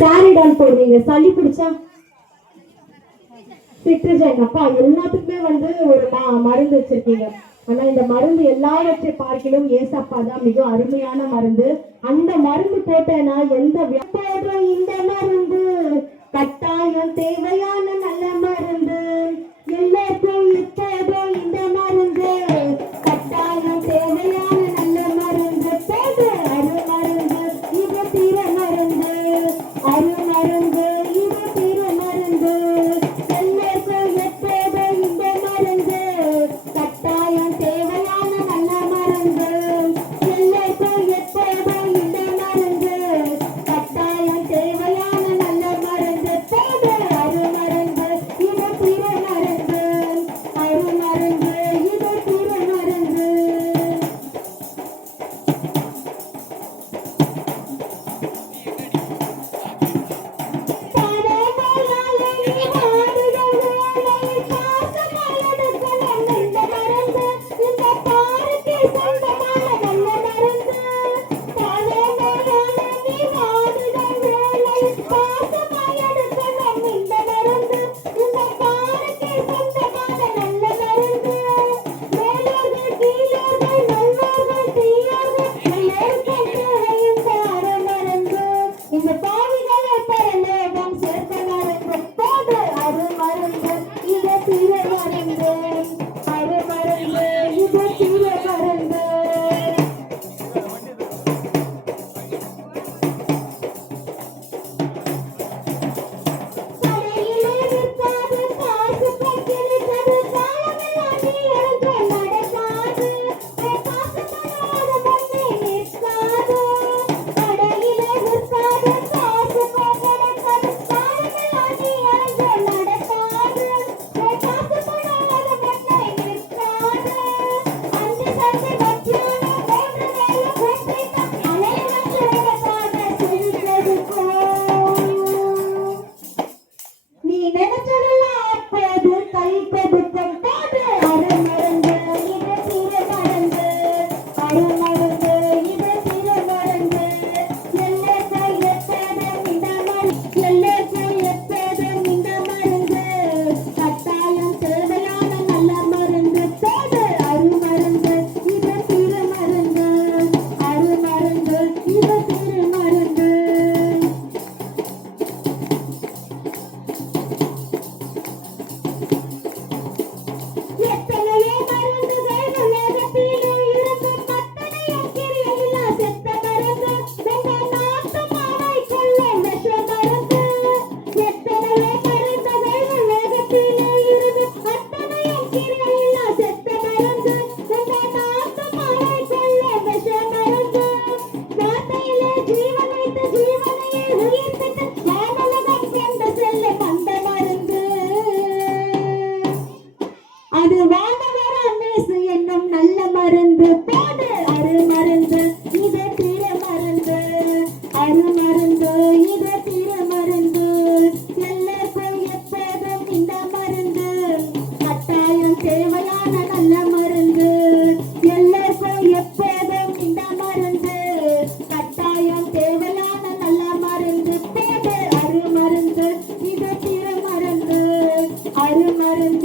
சாரிடான் போடுவீங்க, சளி பிடிச்சா சிட்ரஜன். அப்பா எல்லாத்துக்குமே ஒரு மருந்து வச்சிருக்கீங்க. ஆனா இந்த மருந்து எல்லாவற்றை பார்க்கிலும் ஏசப்பா தான் மிக அருமையான மருந்து. அந்த மருந்து போட்டேன்னா எந்த போடுறோம் இந்த மருந்து கட்டாயம் தேவையான நல்ல மருந்து. எல்லாருக்கும் இப்போதும் இந்த மருந்து கட்டாயம் தேவையான நல்ல மருந்து. போது அரு மருந்து இது தீர மருந்து, அரு மருந்து இது தீர மருந்து. எல்லாருக்கும் எப்போதும் இந்த மருந்து கட்டாயம் தேவையான நல்ல மருந்து. எல்லாருக்கும் எப்போதும் இந்த மருந்து கட்டாயம் தேவையான நல்ல மருந்து. போது அரு மருந்து இது தீர மருந்து, அரு மருந்து இது தீர மருந்து. இந்த பாவிகளை பரலோகம் சேர்க்க மருந்து. போது அரு மருந்து இது தீர மருந்து, அரு மருந்து இது தீர மருந்து. கடையிலே விற்காது காசு பக்கிரிக்கிறது காலமெல்லாம் நீ எழுந்து நடக்காது. காசு பணாத மண்ணே நிற்காது. கடையிலே விற்காது காசு பக்கிரிக்கிறது காலமெல்லாம் நீ எழுந்து நடக்காது. காசு பணாத மண்ணே நிற்காது. அஞ்சு சந்தை மத்தியான மூன்று வேலை குறைத்த அலைவற்ற உனக்காக சிரித்தெடுக்கும். நீ நினைச்சதெல்லாம் அப்போது கை கொடுக்கும். போது அரு மருந்து இது தீர மருந்து, அரு மருந்து இது தீர மருந்து. எல்லைக்கும் எப்போதும் இந்த மருந்து, எல்லைக்கும் எப்போதும் இந்த மருந்து கட்டாயம் தேவையான நல்ல மருந்து. போது அரு மருந்து இது தீர மருந்து, அரு மருந்து இது தீர மருந்து. எத்தனையோ மருந்துகள் உலகத்திலே இருக்கும், அத்தனையும் கிரியையில்லா செத்த மருந்து. உங்கள் நாட்டுமாவை கொல்லும் விஷ மருந்து. எத்தனையோ மருந்துகள் உலகத்திலே இருக்கும், அத்தனையும் கிரியையில்லா செத்த மருந்து. உங்கள் நாட்டுமாவை கொல்லும் விஷ மருந்து. வார்த்தையிலே ஜீவன் வைத்து ஜீவனையே உயிர்ப்பித்து வானுலகம் கொண்டு செல்லும் அந்த மருந்து. அது வானவர நேசு என்னும் நல்ல மருந்து. போது அரு மருந்து இது தீர மருந்து, அரு மருந்து இது தீர மருந்து. எல்லாருக்கும் எப்போதும் இந்த மருந்து கட்டாயம் தேவையான நல்ல மருந்து. எல்லாருக்கும் எப்போதும் இந்த மருந்து கட்டாயம் தேவையான நல்ல மருந்து. போது அரு மருந்து இது தீர மருந்து, அரு மருந்து